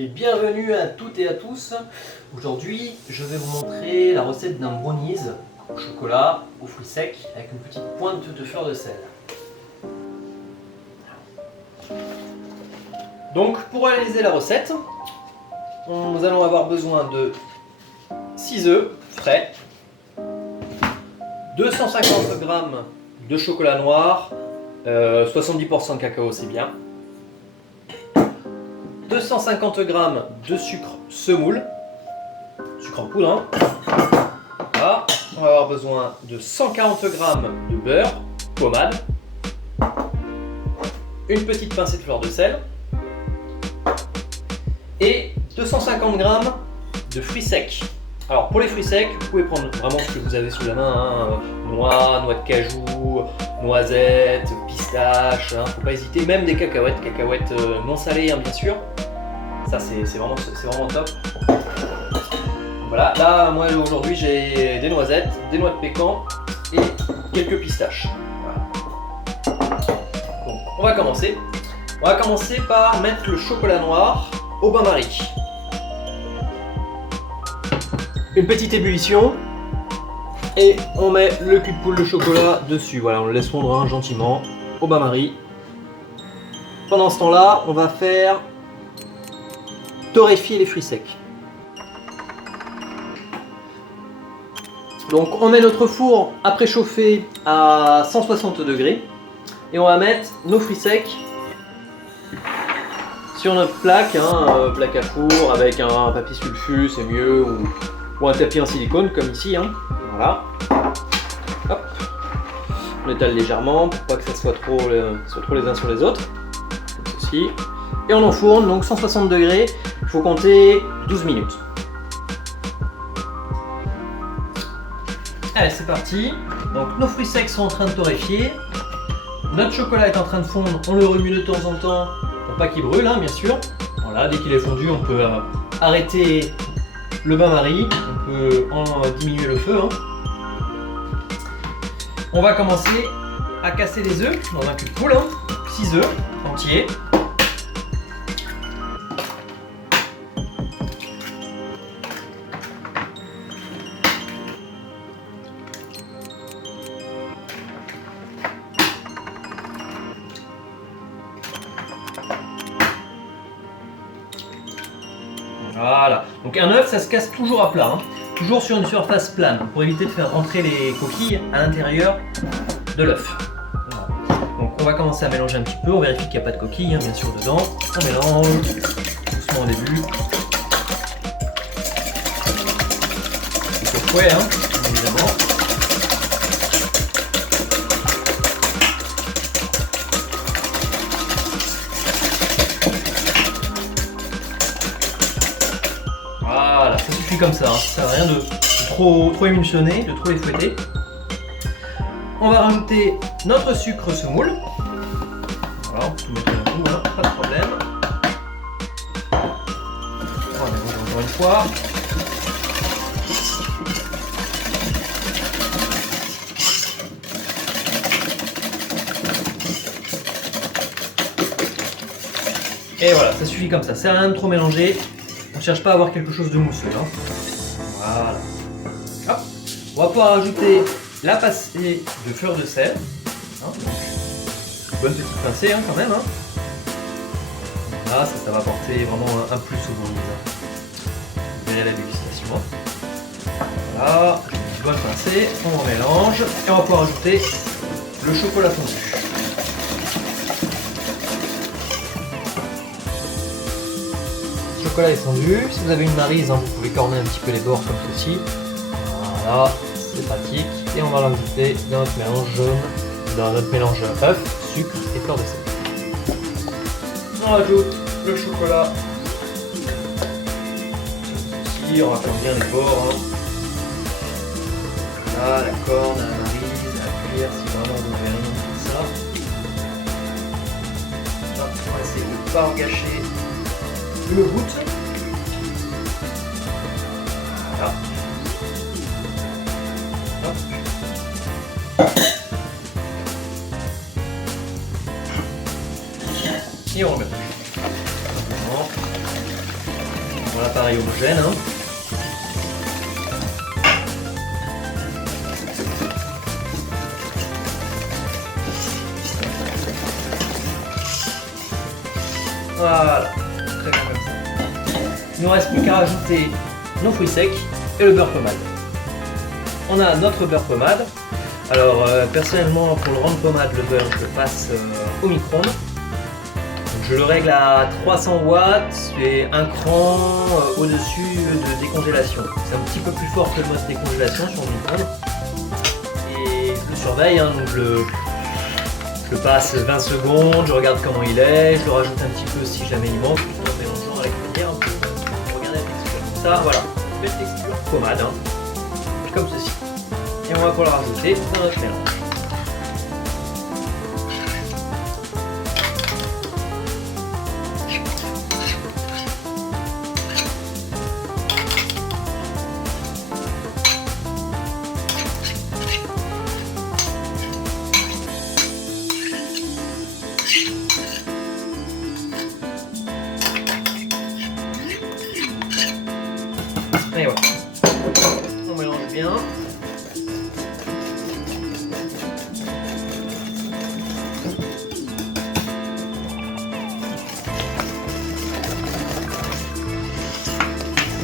Et bienvenue à toutes et à tous. Aujourd'hui, je vais vous montrer la recette d'un brownies au chocolat, aux fruits secs, avec une petite pointe de fleur de sel. Donc, pour réaliser la recette, nous allons avoir besoin de 6 œufs frais, 250 g de chocolat noir, 70% de cacao c'est bien, 250 g de sucre semoule, sucre en poudre, hein. Voilà. On va avoir besoin de 140 g de beurre, pommade, une petite pincée de fleur de sel et 250 g de fruits secs. Alors pour les fruits secs, vous pouvez prendre vraiment ce que vous avez sous la main, hein. Noix de cajou, noisettes, pistaches, hein. Faut pas hésiter, même des cacahuètes non salées, hein, bien sûr. Ça c'est vraiment top. Voilà, là moi aujourd'hui j'ai des noisettes, des noix de pécan et quelques pistaches. Voilà. Donc on va commencer. On va commencer par mettre le chocolat noir au bain-marie. Une petite ébullition et on met le cul de poule de chocolat dessus. Voilà, on le laisse fondre, hein, gentiment au bain-marie. Pendant ce temps-là, on va faire torréfier les fruits secs. Donc on met notre four à préchauffer à 160 degrés et on va mettre nos fruits secs sur notre plaque, hein, plaque à four avec un papier sulfu, c'est mieux, ou un tapis en silicone comme ici, hein. Voilà. Hop. On étale légèrement pour pas que ça soit trop les uns sur les autres, comme ceci. Et on enfourne, donc 160 degrés, il faut compter 12 minutes. Allez, c'est parti. Donc nos fruits secs sont en train de torréfier. Notre chocolat est en train de fondre, on le remue de temps en temps pour pas qu'il brûle, hein, bien sûr. Voilà, dès qu'il est fondu, on peut arrêter le bain-marie, on peut diminuer le feu, hein. On va commencer à casser les œufs dans un cul de poule, hein. 6 œufs entiers. Voilà, donc un œuf ça se casse toujours à plat, hein. Toujours sur une surface plane pour éviter de faire rentrer les coquilles à l'intérieur de l'œuf. Voilà. Donc on va commencer à mélanger un petit peu, on vérifie qu'il n'y a pas de coquilles, hein, bien sûr dedans. On mélange doucement au début. C'est au fouet, hein, évidemment. Voilà, ça suffit comme ça, hein. Ça sert à rien de trop émulsionner, de trop les fouetter. On va rajouter notre sucre semoule. Voilà, on peut tout mettre d'un coup, hein, pas de problème. On va mélanger encore une fois. Et voilà, ça suffit comme ça, ça sert à rien de trop mélanger. On ne cherche pas à avoir quelque chose de mousseux, hein. Voilà. Hop. On va pouvoir ajouter la pincée de fleur de sel. Hein. Bonne petite pincée, hein, quand même, hein. Là, ça va apporter vraiment un plus au brownies, hein. Vous verrez la dégustation. Voilà, une bonne pincée, on mélange et on va pouvoir ajouter le chocolat fondu. Le chocolat est fondu. Si vous avez une maryse, hein, vous pouvez corner un petit peu les bords comme ceci. Voilà, c'est pratique. Et on va rajouter dans notre mélange jaune, dans notre mélange œuf, sucre et fleur de sel. On rajoute le chocolat. Ici, on raconte bien les bords, hein. Là, la corne, la maryse, la cuillère, si vraiment vous n'avez rien de tout ça. Là, on va essayer de ne pas gâcher le goutte. Voilà. Hop. Et on remet. Voilà, pareil homogène. Hein. Voilà, très bien comme ça. Il ne nous reste plus qu'à rajouter nos fruits secs et le beurre pommade. On a notre beurre pommade. Alors personnellement, pour le rendre pommade, le beurre, je le passe au micro-ondes. Je le règle à 300 watts et un cran au-dessus de décongélation. C'est un petit peu plus fort que le mode décongélation sur le micro-ondes. Et je le surveille, hein, donc je le passe 20 secondes, je regarde comment il est, je le rajoute un petit peu si jamais il manque, tout en mélangeant avec le bière pour regarder la texture. Ça, voilà, belle texture pommade, hein, comme ceci. Et on va pouvoir le rajouter dans notre mélange. Et voilà, on mélange bien.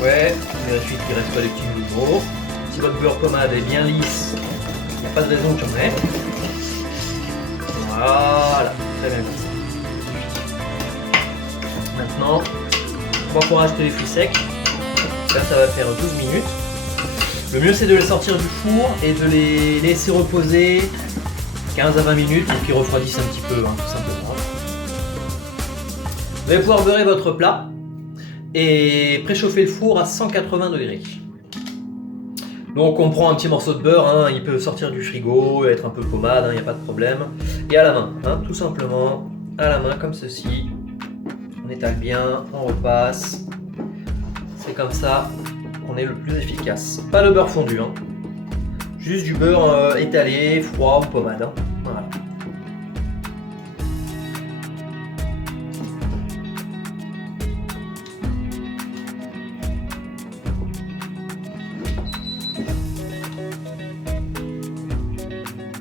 Ouais, vérifie qu'il ne reste pas des petits bouts. Si votre beurre pommade est bien lisse, il n'y a pas de raison qu'il y en ait. Voilà, très bien comme ça. Maintenant, on va pouvoir rajouter les fruits secs. Là, ça va faire 12 minutes. Le mieux, c'est de les sortir du four et de les laisser reposer 15 à 20 minutes pour qu'ils refroidissent un petit peu, hein, tout simplement. Vous allez pouvoir beurrer votre plat et préchauffer le four à 180 degrés. Donc on prend un petit morceau de beurre, hein, il peut sortir du frigo, être un peu pommade, il n'y a pas de problème. Et à la main, hein, tout simplement, à la main comme ceci. On étale bien, on repasse. C'est comme ça qu'on est le plus efficace. Pas de beurre fondu, hein. Juste du beurre étalé, froid ou pommade. Hein. Voilà.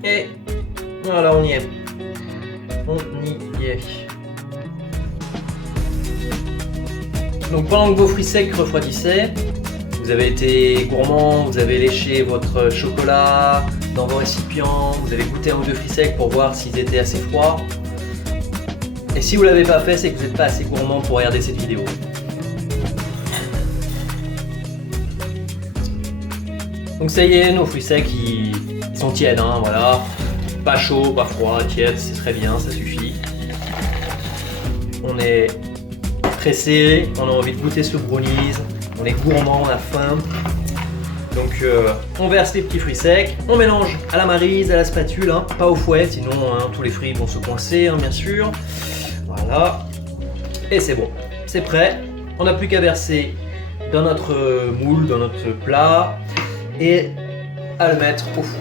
Et voilà, on y est. On y est. Donc pendant que vos fruits secs refroidissaient, vous avez été gourmand, vous avez léché votre chocolat dans vos récipients, vous avez goûté un ou deux fruits secs pour voir s'ils étaient assez froids. Et si vous ne l'avez pas fait, c'est que vous n'êtes pas assez gourmand pour regarder cette vidéo. Donc ça y est, nos fruits secs ils sont tièdes, hein, voilà. Pas chaud, pas froid, tiède, c'est très bien, ça suffit. On est pressé, on a envie de goûter ce brownies, on est gourmand, on a faim. Donc on verse les petits fruits secs, on mélange à la maryse, à la spatule, hein, pas au fouet, sinon hein, tous les fruits vont se coincer, hein, bien sûr. Voilà, et c'est bon, c'est prêt. On n'a plus qu'à verser dans notre moule, dans notre plat, et à le mettre au four.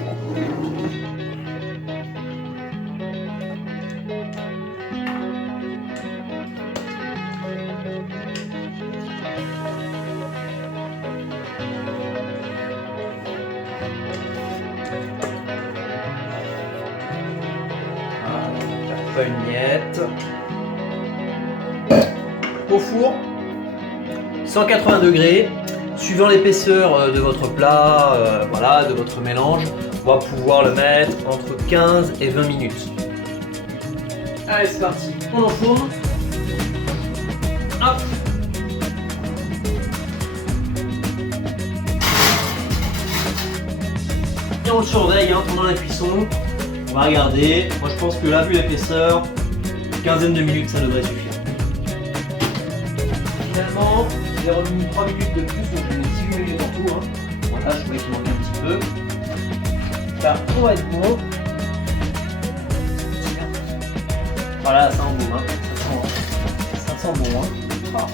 Pas une miette. Au four, 180 degrés, suivant l'épaisseur de votre plat, voilà, de votre mélange, on va pouvoir le mettre entre 15 et 20 minutes. Allez, c'est parti, on enfourne. Hop. Et on le surveille hein, pendant la cuisson. On va regarder. Moi je pense que là, vu l'épaisseur, une quinzaine de minutes ça devrait suffire. Finalement, j'ai remis 3 minutes de plus, donc j'ai mis 18 minutes en tout. Hein. Voilà, je voulais qu'il manque un petit peu. Là, on va être bon. Voilà, ça sent bon. Hein. Ça sent bon. Hein. Ah.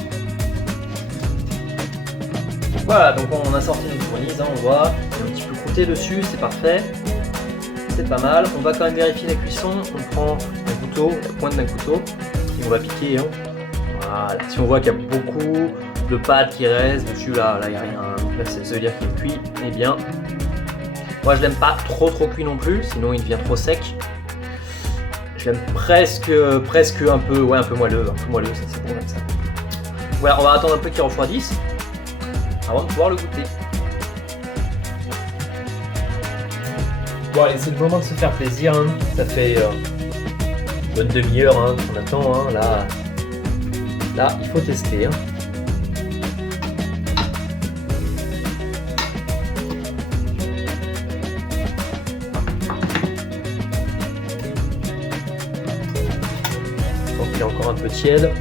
Voilà, donc on a sorti notre brownies, hein, on voit. Il y a un petit peu croûté dessus, c'est parfait. C'est pas mal. On va quand même vérifier la cuisson. On prend un couteau, la pointe d'un couteau, et on va piquer. Hein. Voilà. Si on voit qu'il y a beaucoup de pâte qui reste dessus, là il n'y a rien. Donc là, ça veut dire qu'il est cuit et bien. Moi, je l'aime pas trop cuit non plus, sinon il devient trop sec. Je l'aime presque un peu moelleux, ça c'est bon comme ça. Voilà, on va attendre un peu qu'il refroidisse avant de pouvoir le goûter. Bon allez, c'est le moment de se faire plaisir, hein. Ça fait une bonne demi-heure hein, qu'on attend, hein. Là, il faut tester. Hein. Donc il est encore un peu tiède.